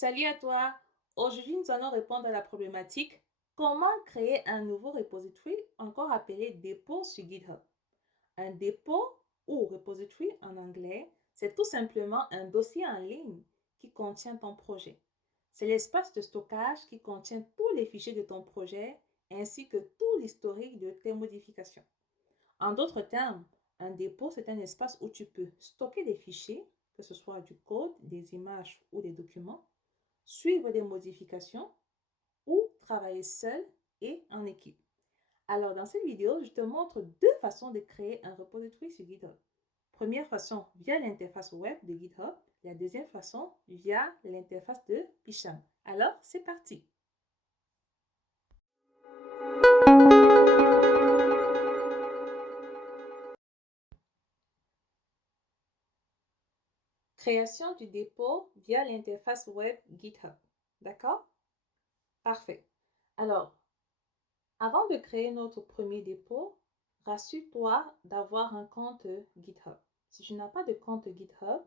Salut à toi! Aujourd'hui, nous allons répondre à la problématique comment créer un nouveau repository, encore appelé dépôt sur GitHub. Un dépôt ou repository en anglais, c'est tout simplement un dossier en ligne qui contient ton projet. C'est l'espace de stockage qui contient tous les fichiers de ton projet ainsi que tout l'historique de tes modifications. En d'autres termes, un dépôt, c'est un espace où tu peux stocker des fichiers, que ce soit du code, des images ou des documents, suivre des modifications ou travailler seul et en équipe. Alors, dans cette vidéo, je te montre deux façons de créer un repository sur GitHub. Première façon, via l'interface web de GitHub. La deuxième façon, via l'interface de Pisham. Alors, c'est parti! Création du dépôt via l'interface web GitHub. D'accord? Parfait. Alors, avant de créer notre premier dépôt, rassure-toi d'avoir un compte GitHub. Si tu n'as pas de compte GitHub,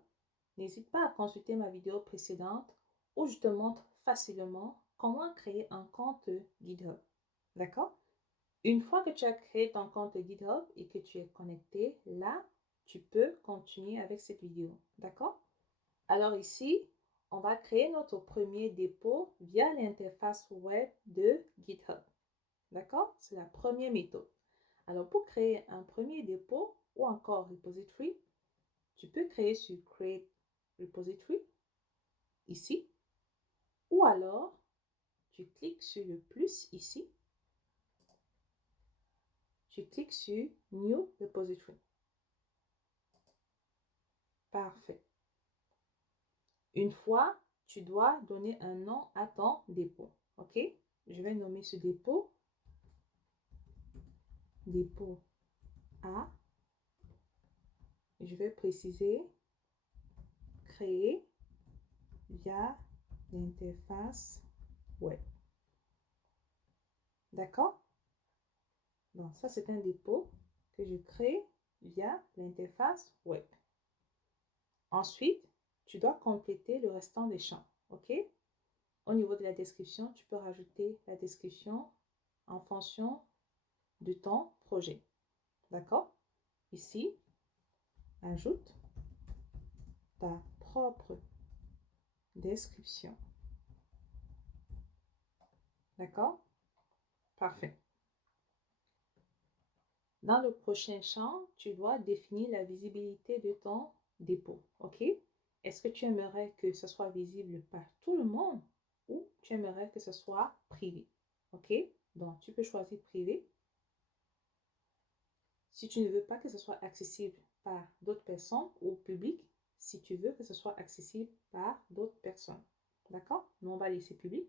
n'hésite pas à consulter ma vidéo précédente où je te montre facilement comment créer un compte GitHub. D'accord? Une fois que tu as créé ton compte GitHub et que tu es connecté, là, tu peux continuer avec cette vidéo. D'accord? Alors ici, on va créer notre premier dépôt via l'interface web de GitHub. D'accord? C'est la première méthode. Alors, pour créer un premier dépôt ou encore repository, tu peux créer sur Create Repository, ici, ou alors, tu cliques sur le plus ici, tu cliques sur New Repository. Parfait. Une fois, tu dois donner un nom à ton dépôt. OK? Je vais nommer ce dépôt A. Je vais préciser créer via l'interface web. D'accord? Donc, ça, c'est un dépôt que je crée via l'interface web. Ensuite, tu dois compléter le restant des champs. OK? Au niveau de la description, tu peux rajouter la description en fonction de ton projet. D'accord? Ici, ajoute ta propre description. D'accord? Parfait. Dans le prochain champ, tu dois définir la visibilité de ton dépôt. OK? Est-ce que tu aimerais que ce soit visible par tout le monde ou tu aimerais que ce soit privé? OK? Donc, tu peux choisir privé. Si tu ne veux pas que ce soit accessible par d'autres personnes ou public, si tu veux que ce soit accessible par d'autres personnes. D'accord? Nous, on va laisser public.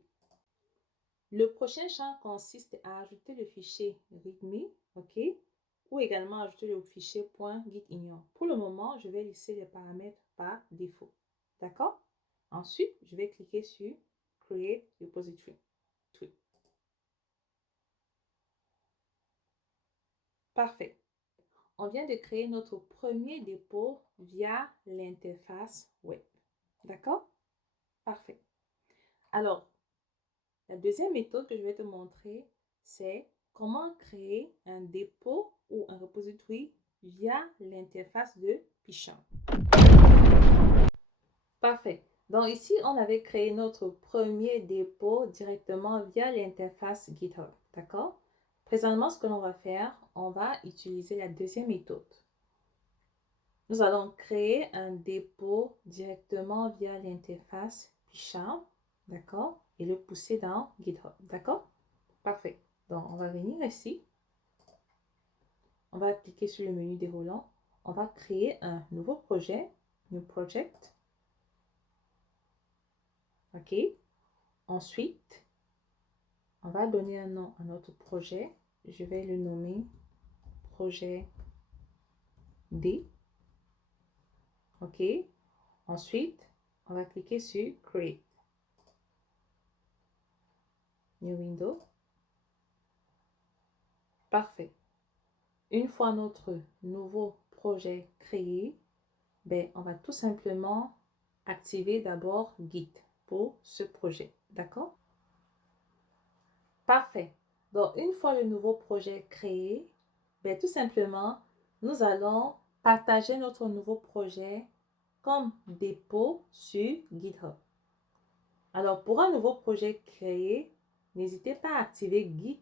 Le prochain champ consiste à ajouter le fichier README, OK? Ou également ajouter le fichier .gitignore. Pour le moment, je vais laisser les paramètres par défaut. D'accord? Ensuite, je vais cliquer sur Create Repository. Parfait. On vient de créer notre premier dépôt via l'interface web. D'accord? Parfait. Alors, la deuxième méthode que je vais te montrer, c'est comment créer un dépôt ou un repository via l'interface de Pisham. Parfait. Donc ici, on avait créé notre premier dépôt directement via l'interface GitHub. D'accord? Présentement, ce que l'on va faire, on va utiliser la deuxième méthode. Nous allons créer un dépôt directement via l'interface Pisham. D'accord? Et le pousser dans GitHub. D'accord? Parfait. Donc, on va venir ici. On va cliquer sur le menu déroulant. On va créer un nouveau projet. New Project. OK. Ensuite, on va donner un nom à notre projet. Je vais le nommer projet D. OK. Ensuite, on va cliquer sur Create. New Window. Parfait. Une fois notre nouveau projet créé, on va tout simplement activer d'abord Git. pour ce projet. D'accord? Parfait. Donc, une fois le nouveau projet créé, ben, tout simplement, nous allons partager notre nouveau projet comme dépôt sur GitHub. Alors, pour un nouveau projet créé, n'hésitez pas à activer Git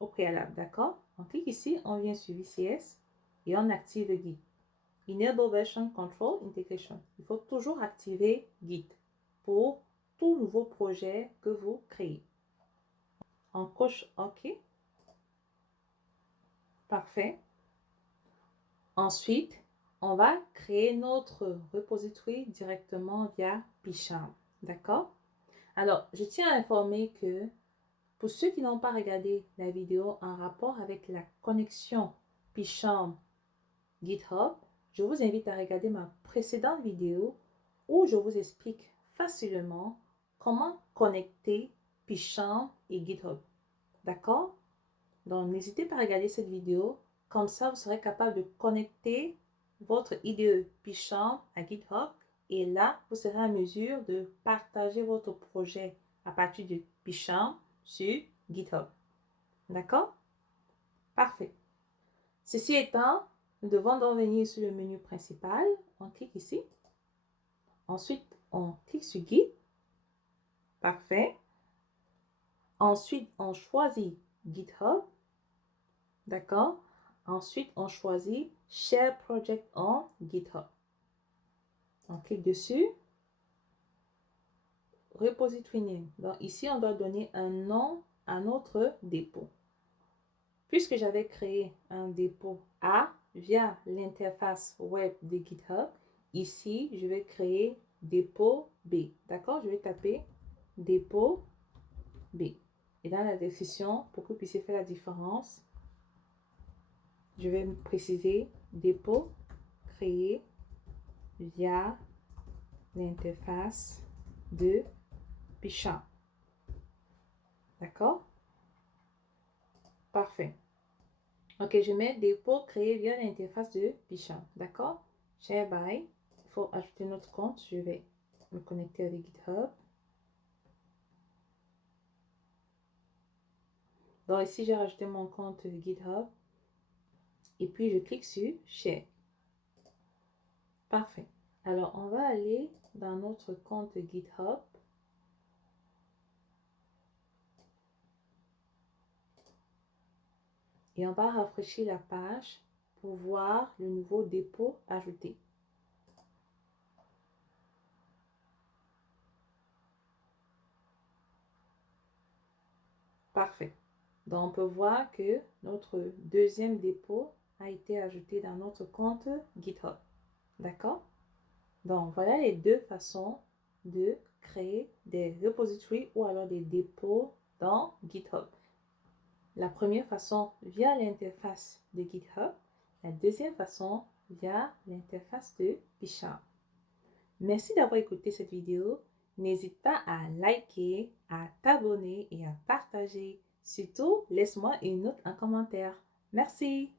au préalable, d'accord? On clique ici, on vient sur VCS et on active Git. Enable Version Control Integration. Il faut toujours activer Git pour tout nouveau projet que vous créez. On coche OK. Parfait. Ensuite, on va créer notre repository directement via PyCharm. D'accord? Alors, je tiens à informer que pour ceux qui n'ont pas regardé la vidéo en rapport avec la connexion PyCharm GitHub, je vous invite à regarder ma précédente vidéo où je vous explique facilement comment connecter PyCharm et GitHub. D'accord? Donc, n'hésitez pas à regarder cette vidéo. Comme ça, vous serez capable de connecter votre IDE PyCharm à GitHub. Et là, vous serez en mesure de partager votre projet à partir de PyCharm sur GitHub. D'accord? Parfait. Ceci étant, nous devons donc venir sur le menu principal. On clique ici. Ensuite, on clique sur Git. Parfait. Ensuite, on choisit GitHub. D'accord? Ensuite, on choisit Share Project on GitHub. On clique dessus. Repository name. Donc ici, on doit donner un nom à notre dépôt. Puisque j'avais créé un dépôt A via l'interface web de GitHub, ici, je vais créer dépôt B. D'accord? Je vais taper dépôt B. Et dans la description, pour que vous puissiez faire la différence, je vais préciser dépôt créé via l'interface de PyCharm. D'accord? Parfait. Ok, je mets dépôt créé via l'interface de PyCharm. D'accord? Share by. Il faut ajouter notre compte. Je vais me connecter avec GitHub. Donc ici, j'ai rajouté mon compte GitHub. Et puis, je clique sur Share. Parfait. Alors, on va aller dans notre compte GitHub. Et on va rafraîchir la page pour voir le nouveau dépôt ajouté. Parfait. Donc, on peut voir que notre deuxième dépôt a été ajouté dans notre compte GitHub. D'accord? Donc, voilà les deux façons de créer des repositories ou alors des dépôts dans GitHub. La première façon via l'interface de GitHub. La deuxième façon via l'interface de PyCharm. Merci d'avoir écouté cette vidéo. N'hésite pas à liker, à t'abonner et à partager. Surtout, laisse-moi une note en commentaire. Merci.